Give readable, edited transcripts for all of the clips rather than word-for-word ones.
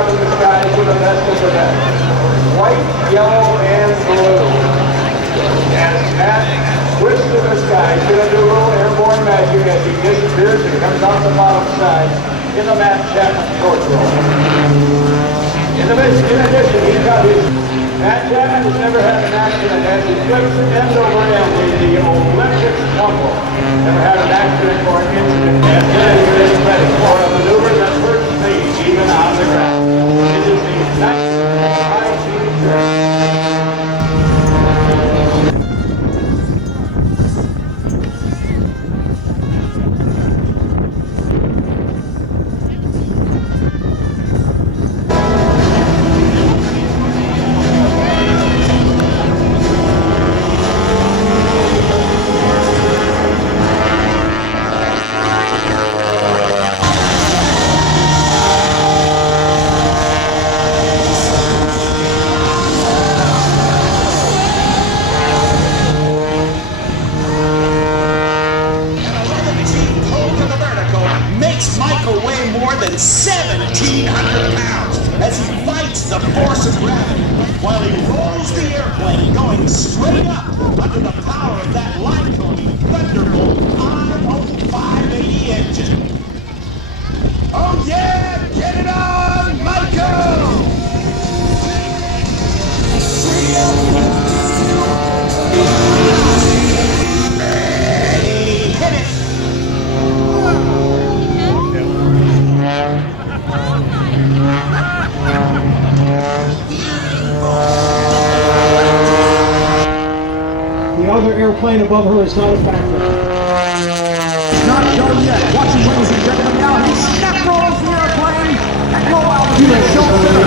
out in the sky for the best of the best. White, yellow, and blue. And Matt whips to the sky. He's going to do a little airborne magic as he disappears and comes out the bottom side in the Matt Chapman torch roll. In addition, he's got his... Matt Chapman has never had an accident as he flips end over end in the Olympic tumble. Never had an accident or an incident. And then he is ready for a maneuver that hurts me even on the ground. It is the 19 high Michael weigh more than 1,700 pounds as he fights the force of gravity while he rolls the airplane going straight up under the power of that Lycoming Thunderbolt I-0580 engine. Oh yeah, get it on, Michael! Hit it! The other airplane above her is not a factor. Not done yet. Watch his wings and getting them down. He snap rolls the airplane at low altitude shoulder.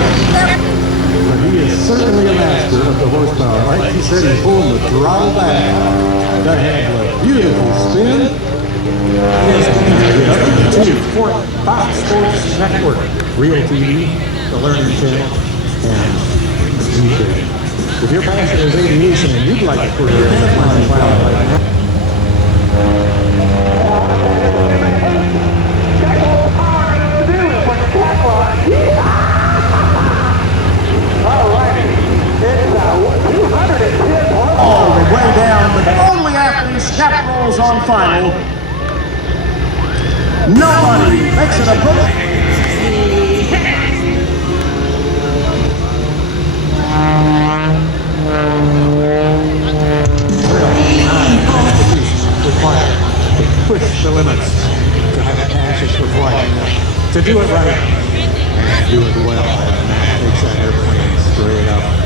But he is certainly a master of the horsepower. Like he said, he's pulling the throttle back to handle a beautiful spin. To Fox Sports Network, Real TV, the Learning Channel, and YouTube. If you're passionate in aviation and you'd like to career in the flying cloud right now, all the way down, but only after he snap rolls on final. Nobody makes an approach. push the limits, to have passion for flight, to do it right, and do it well, and takes that airplane straight up.